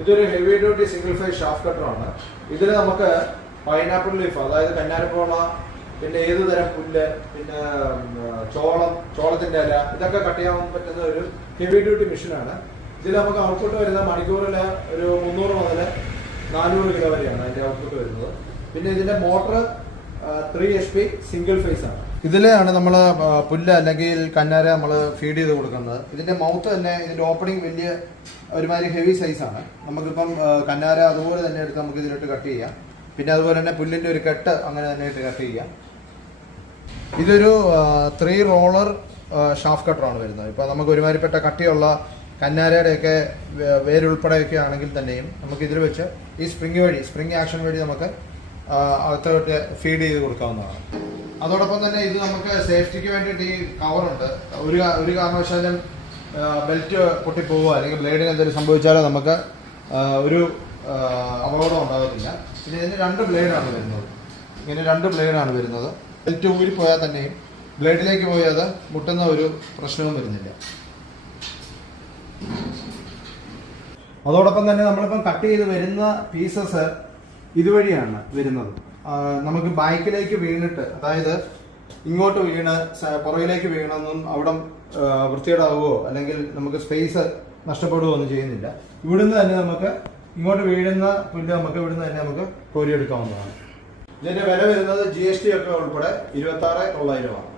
ഇതൊരു heavy duty single phase shaft cutter ആണ്. ഇതിൽ നമുക്ക് പൈനാപ്പിൾ ലീഫ്, അതായത് കന്നാരപ്പോള, പിന്നെ ഏത് തരം പുല്ല്, പിന്നെ ചോളത്തിന്റെ ഇല, ഇതൊക്കെ കട്ട് ചെയ്യാൻ പറ്റുന്ന ഒരു ഹെവി ഡ്യൂട്ടി മെഷീനാണ്. ഇതിൽ നമുക്ക് ഔട്ട്പുട്ട് വരുന്ന മണിക്കൂറിൽ ഒരു 300 മുതൽ 400 കിലോ വരെയാണ് അതിന്റെ ഔട്ട്പുട്ട് വരുന്നത്. പിന്നെ ഇതിന്റെ മോട്ടർ 3 HP സിംഗിൾ ഫേസ് ആണ്. ഇതിലാണ് നമ്മൾ പുല്ല് അല്ലെങ്കിൽ കന്നാര നമ്മൾ ഫീഡ് ചെയ്ത് കൊടുക്കുന്നത്. ഇതിന്റെ മൗത്ത് തന്നെ, ഇതിന്റെ ഓപ്പണിംഗ് വലിയ ഒരുമാതിരി ഹെവി സൈസാണ്. നമുക്കിപ്പം കന്നാര അതുപോലെ തന്നെ എടുത്ത് നമുക്ക് ഇതിലിട്ട് കട്ട് ചെയ്യാം. പിന്നെ അതുപോലെ തന്നെ പുല്ലിന്റെ ഒരു കെട്ട് അങ്ങനെ തന്നെ ഇട്ട് കട്ട് ചെയ്യാം. ഇതൊരു 3 റോളർ ഷാഫ്റ്റ് കട്ടറാണ് വരുന്നത്. ഇപ്പോൾ നമുക്ക് ഒരുമാതിരിപ്പെട്ട കട്ടിയുള്ള കന്നാരയുടെയൊക്കെ വേരുൾപ്പെടെയൊക്കെ ആണെങ്കിൽ തന്നെയും നമുക്ക് ഇതിൽ വെച്ച് ഈ സ്പ്രിംഗ് ആക്ഷൻ വഴി നമുക്ക് അകത്തോട്ട് ഫീഡ് ചെയ്ത് കൊടുക്കാവുന്നതാണ്. അതോടൊപ്പം തന്നെ ഇത് നമുക്ക് സേഫ്റ്റിക്ക് വേണ്ടിയിട്ട് ഈ കവറുണ്ട്. ഒരു കാരണവശാലും ബെൽറ്റ് പൊട്ടിപ്പോവുക അല്ലെങ്കിൽ ബ്ലേഡിന് എന്തെങ്കിലും സംഭവിച്ചാലോ നമുക്ക് ഒരു അപകടം ഉണ്ടാകത്തില്ല. പിന്നെ ഇതിന് 2 ബ്ലേഡാണ് വരുന്നത്. ഇങ്ങനെ 2 ബ്ലേഡാണ് വരുന്നത്. ബെൽറ്റ് ഊരിപ്പോയാൽ തന്നെയും ബ്ലേഡിലേക്ക് പോയി അത് മുട്ടുന്ന ഒരു പ്രശ്നവും വരുന്നില്ല. അതോടൊപ്പം തന്നെ നമ്മളിപ്പം കട്ട് ചെയ്ത് വരുന്ന പീസസ് ഇതുവഴിയാണ് വരുന്നത്. നമുക്ക് ബൈക്കിലേക്ക് വീണിട്ട്, അതായത് ഇങ്ങോട്ട് വീണ് പുറകിലേക്ക് വീണെന്നും അവിടെ വൃത്തികേടാവുകയോ അല്ലെങ്കിൽ നമുക്ക് സ്പേസ് നഷ്ടപ്പെടുകയോ ഒന്നും ചെയ്യുന്നില്ല. ഇവിടുന്ന് തന്നെ നമുക്ക് ഇങ്ങോട്ട് വീഴുന്ന പുല്ല് നമുക്ക് ഇവിടുന്ന് തന്നെ നമുക്ക് കോരിയെടുക്കാവുന്നതാണ്. ഇതിന്റെ വില വരുന്നത് GST ഒക്കെ ഉൾപ്പെടെ 26,900 ആണ്.